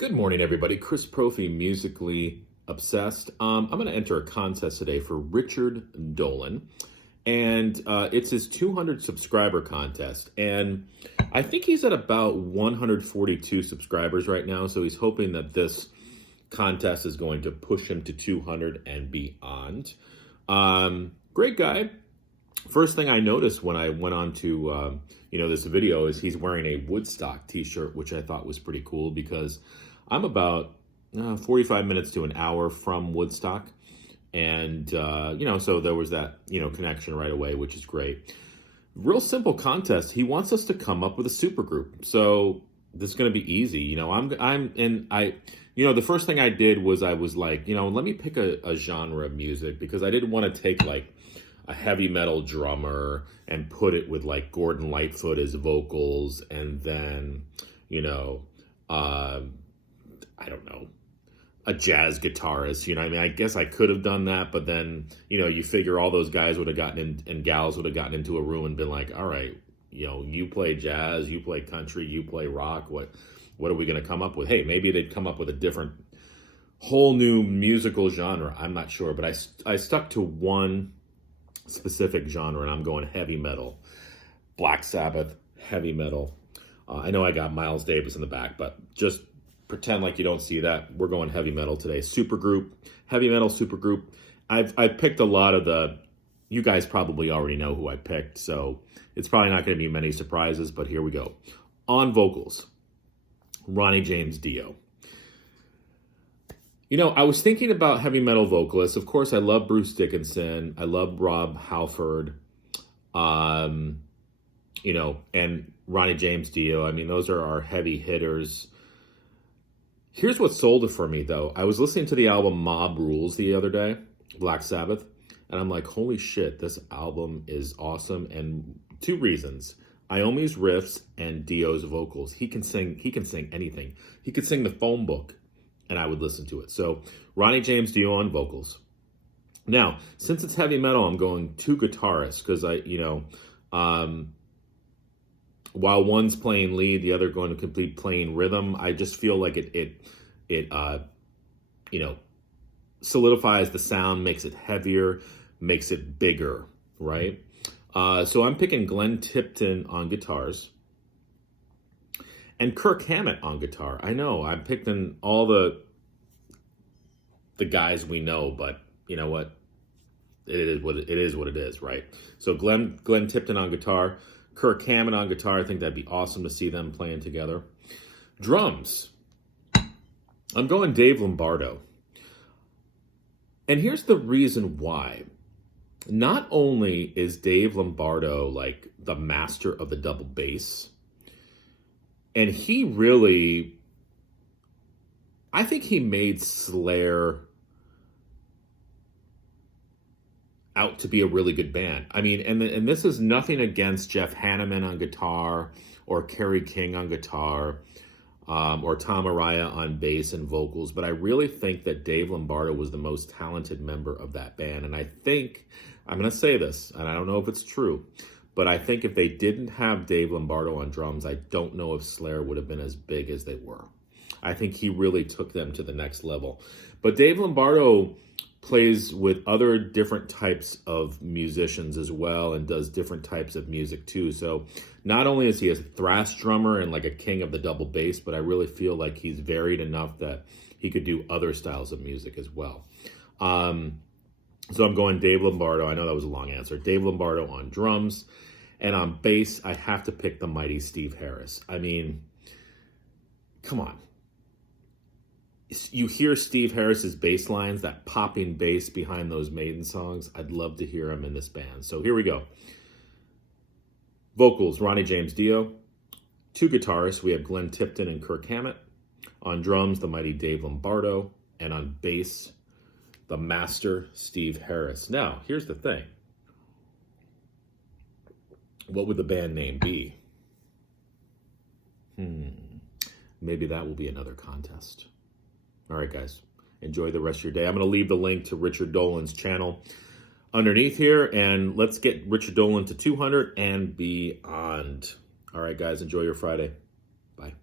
Good morning, everybody. Chris Profi, Musically Obsessed. I'm going to enter a contest today for Richard Dolin, and it's his 200 subscriber contest. And I think he's at about 142 subscribers right now, so he's hoping that this contest is going to push him to 200 and beyond. Great guy. First thing I noticed when I went on to this video is he's wearing a Woodstock t-shirt, which I thought was pretty cool because I'm about 45 minutes to an hour from Woodstock. And, so there was that, connection right away, which is great. Real simple contest. He wants us to come up with a supergroup. So this is going to be easy. The first thing I did was I was like, let me pick a genre of music because I didn't want to take like a heavy metal drummer and put it with like Gordon Lightfoot as vocals and then, I don't know, a jazz guitarist, I guess I could have done that, but then, you figure all those guys would have gotten in and gals would have gotten into a room and been like, all right, you play jazz, you play country, you play rock. What are we going to come up with? Hey, maybe they'd come up with a different whole new musical genre. I'm not sure, but I stuck to one specific genre and I'm going heavy metal. Black Sabbath, heavy metal. I know I got Miles Davis in the back, but just pretend like you don't see that. We're going heavy metal today. Supergroup, heavy metal supergroup. I picked a lot of you guys probably already know who I picked, so it's probably not going to be many surprises, but here we go. On vocals, Ronnie James Dio. I was thinking about heavy metal vocalists. Of course, I love Bruce Dickinson. I love Rob Halford, and Ronnie James Dio. Those are our heavy hitters. Here's what sold it for me, though. I was listening to the album Mob Rules the other day, Black Sabbath, and I'm like, holy shit, this album is awesome. And two reasons. Iommi's riffs and Dio's vocals. He can sing anything. He could sing the phone book, and I would listen to it. So Ronnie James Dio on vocals. Now, since it's heavy metal, I'm going two guitarists because while one's playing lead, the other going to complete playing rhythm. I just feel like it solidifies the sound, makes it heavier, makes it bigger, right? So I'm picking Glenn Tipton on guitars and Kirk Hammett on guitar. I know I'm picking all the guys we know, but you know what? It is what it is, right? So Glenn Tipton on guitar, Kirk Hammett on guitar. I think that'd be awesome to see them playing together. Drums. I'm going Dave Lombardo. And here's the reason why. Not only is Dave Lombardo like the master of the double bass, and he really, I think he made Slayer out to be a really good band. And this is nothing against Jeff Hanneman on guitar or Kerry King on guitar or Tom Araya on bass and vocals, but I really think that Dave Lombardo was the most talented member of that band. And I think, I'm going to say this, and I don't know if it's true, but I think if they didn't have Dave Lombardo on drums, I don't know if Slayer would have been as big as they were. I think he really took them to the next level. But Dave Lombardo plays with other different types of musicians as well and does different types of music too. So not only is he a thrash drummer and like a king of the double bass, but I really feel like he's varied enough that he could do other styles of music as well. So I'm going Dave Lombardo. I know that was a long answer. Dave Lombardo on drums. And on bass, I have to pick the mighty Steve Harris. Come on. You hear Steve Harris's bass lines, that popping bass behind those Maiden songs. I'd love to hear him in this band. So here we go. Vocals, Ronnie James Dio. Two guitarists, we have Glenn Tipton and Kirk Hammett. On drums, the mighty Dave Lombardo. And on bass, the master Steve Harris. Now, here's the thing. What would the band name be? Maybe that will be another contest. All right, guys, enjoy the rest of your day. I'm going to leave the link to Richard Dolin's channel underneath here, and let's get Richard Dolin to 200 and beyond. All right, guys, enjoy your Friday. Bye.